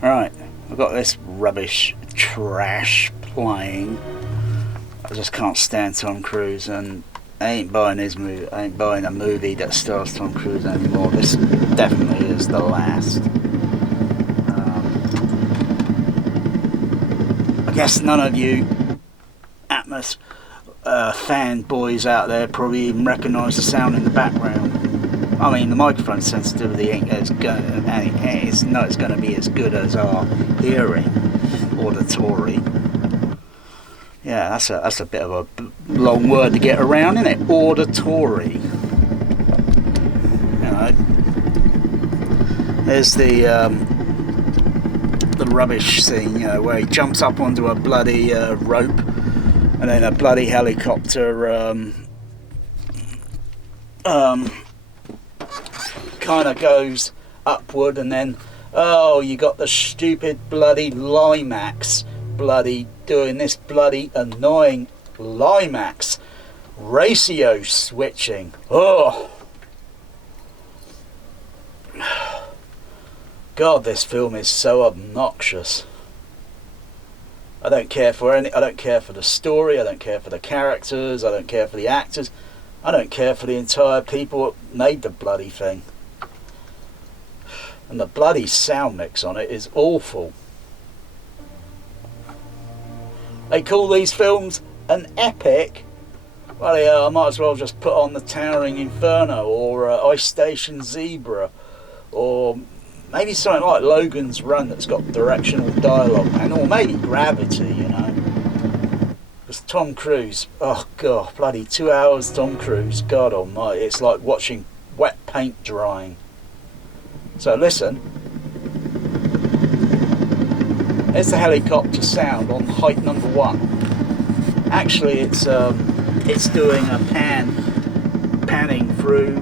Right, I've got this rubbish trash playing. I just can't stand Tom Cruise, and I ain't buying his movie. I ain't buying a movie that stars Tom Cruise anymore. This definitely is the last. I guess none of you Atmos fanboys out there probably even recognise the sound in the background. I mean, the microphone sensitivity ain't as good, and it's not going to be as good as our hearing, auditory. Yeah, that's a bit of a long word to get around, isn't it? Auditory. You know, there's the rubbish scene, you know, where he jumps up onto a bloody rope, and then a bloody helicopter kind of goes upward, and then you got the stupid bloody Limax bloody doing this bloody annoying Limax ratio switching. Oh God, this film is so obnoxious. I don't care for the story, I don't care for the characters, I don't care for the actors, I don't care for the entire people that made the bloody thing. And the bloody sound mix on it is awful. They call these films an epic. Well, yeah, I might as well just put on the Towering Inferno or Ice Station Zebra, or maybe something like Logan's Run that's got directional dialogue, and or maybe Gravity, you know. Because Tom Cruise, oh God, bloody 2 hours Tom Cruise, God almighty, it's like watching wet paint drying. So listen, there's the helicopter sound on height number 1. Actually, it's doing a panning through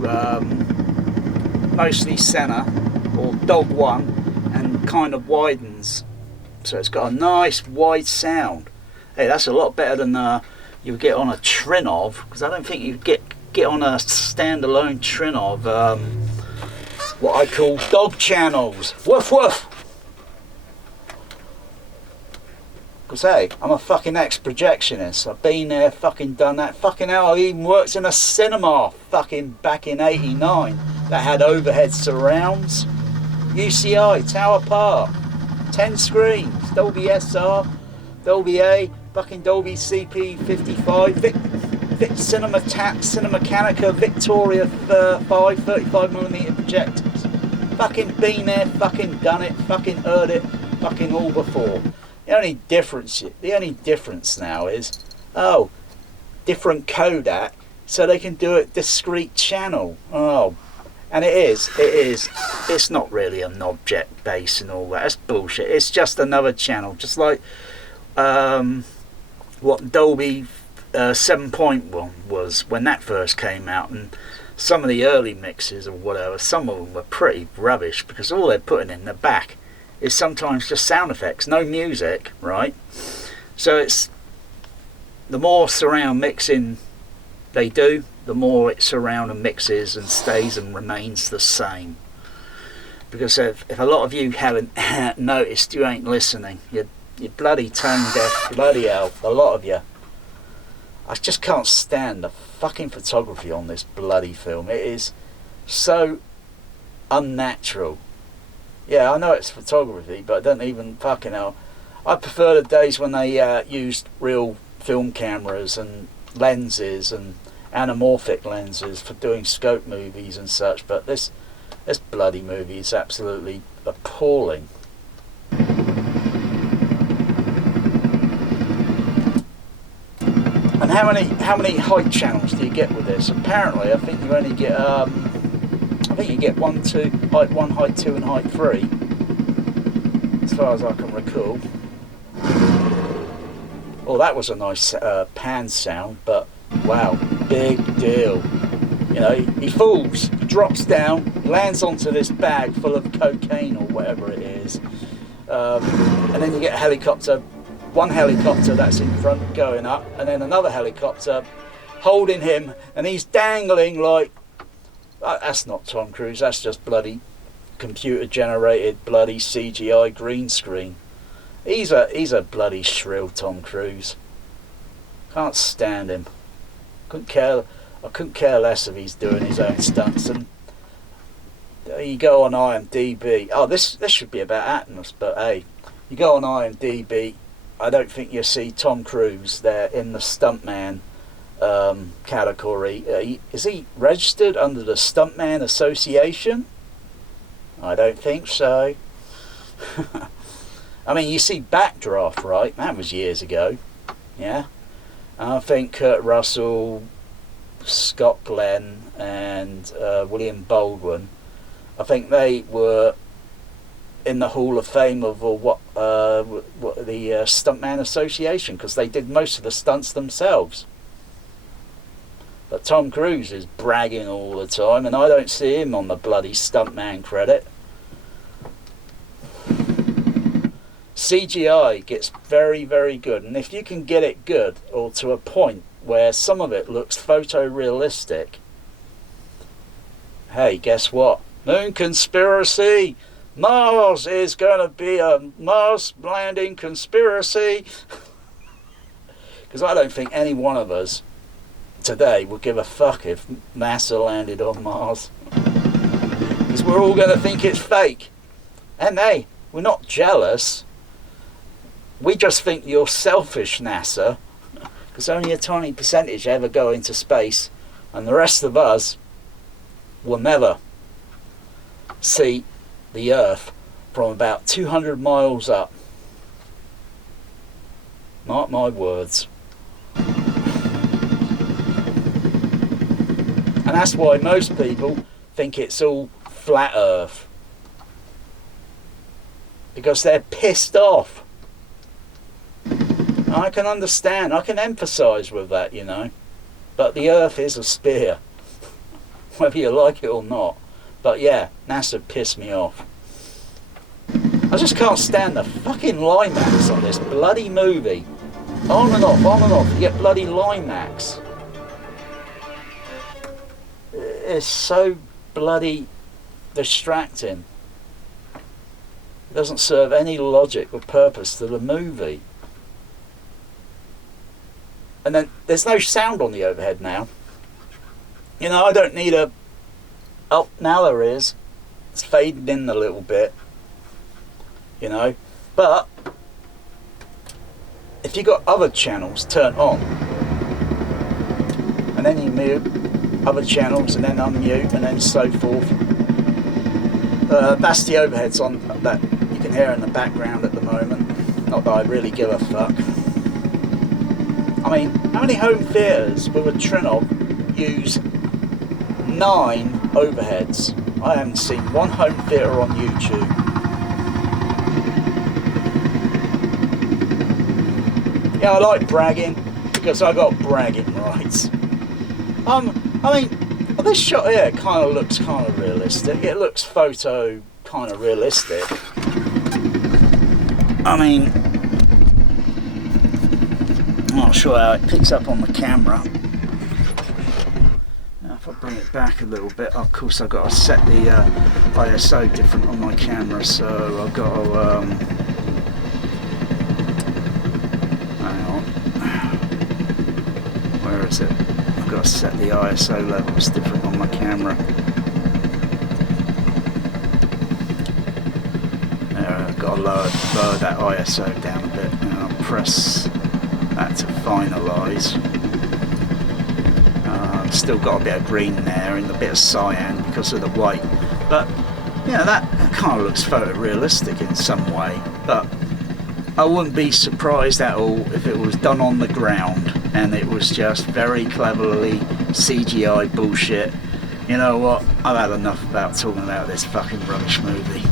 mostly center or dog 1, and kind of widens, so it's got a nice wide sound. Hey, that's a lot better than you get on a Trinov, because I don't think you get on a standalone Trinov. What I call dog channels. Woof woof. Because hey, I'm a fucking ex-projectionist. I've been there, fucking done that. Fucking hell, I even worked in a cinema fucking back in '89 that had overhead surrounds. UCI, Tower Park. 10 screens. Dolby SR, Dolby A, fucking Dolby CP55, Cinemacanica Victoria 5 35mm projectors. Fucking been there, fucking done it, fucking heard it, fucking all before. The only difference now is, different Kodak, so they can do it discrete channel. Oh, and it's not really an object base and all that. That's bullshit. It's just another channel, just like what Dolby 7.1 was when that first came out, and some of the early mixes or whatever, some of them were pretty rubbish, because all they're putting in the back is sometimes just sound effects, no music, right? So it's, the more surround mixing they do, the more it surround and mixes and stays and remains the same. Because if a lot of you haven't noticed, you ain't listening. You're bloody tone deaf, bloody hell, a lot of you. I just can't stand the fucking photography on this bloody film. It is so unnatural. Yeah, I know it's photography, but I don't even fucking hell. I prefer the days when they used real film cameras and lenses and anamorphic lenses for doing scope movies and such, but this bloody movie is absolutely appalling. And how many height channels do you get with this? Apparently, I think you only get you get height 1, height 2, and height 3, as far as I can recall. Oh, that was a nice pan sound, but wow, big deal. You know, he falls, drops down, lands onto this bag full of cocaine or whatever it is, and then you get a helicopter, one helicopter that's in front going up, and then another helicopter holding him, and he's dangling like, that's not Tom Cruise, that's just bloody computer generated bloody CGI green screen. He's a bloody shrill, Tom Cruise. Can't stand him. I couldn't care less if he's doing his own stunts. And you go on IMDb. Oh, this should be about Atmos, but hey, you go on IMDb. I don't think you see Tom Cruise there in the stuntman category. Is he registered under the Stuntman Association? I don't think so. I mean, you see Backdraft, right? That was years ago. Yeah. I think Kurt Russell, Scott Glenn, and William Baldwin, I think they were in the Hall of Fame of what the Stuntman Association, because they did most of the stunts themselves. But Tom Cruise is bragging all the time, and I don't see him on the bloody stuntman credit. CGI gets very, very good, and if you can get it good, or to a point where some of it looks photorealistic, hey, guess what? Moon conspiracy! Mars is going to be a Mars landing conspiracy! Because I don't think any one of us today would give a fuck if NASA landed on Mars. Because we're all going to think it's fake. And hey, we're not jealous. We just think you're selfish, NASA, because only a tiny percentage ever go into space, and the rest of us will never see the Earth from about 200 miles up. Mark my words. And that's why most people think it's all flat Earth. Because they're pissed off. I can understand, I can empathise with that, you know. But the Earth is a sphere. Whether you like it or not. But yeah, NASA pissed me off. I just can't stand the fucking climax on this bloody movie. On and off, you get bloody climax. It's so bloody distracting. It doesn't serve any logic or purpose to the movie. And then there's no sound on the overhead now. You know, I don't need a... Oh, now there is. It's faded in a little bit. You know. But if you got other channels turned on, and then you mute other channels, and then unmute, and then so forth. That's the overheads on that you can hear in the background at the moment. Not that I really give a fuck. I mean, how many home theatres with a Trinog use 9 overheads? I haven't seen one home theatre on YouTube. Yeah, I like bragging because I got bragging rights. I mean, this shot here kind of looks kind of realistic. It looks photo kind of realistic. I mean, I'm not sure how it picks up on the camera. Now if I bring it back a little bit, of course I've got to set the ISO different on my camera, so I've got to hang on, where is it? I've got to set the ISO levels different on my camera. I've got to lower that ISO down a bit, and I'll press that to finalise. Still got a bit of green there and a bit of cyan because of the white, but yeah, that kind of looks photorealistic in some way. But I wouldn't be surprised at all if it was done on the ground and it was just very cleverly CGI bullshit. You know what? I've had enough about talking about this fucking rubbish movie.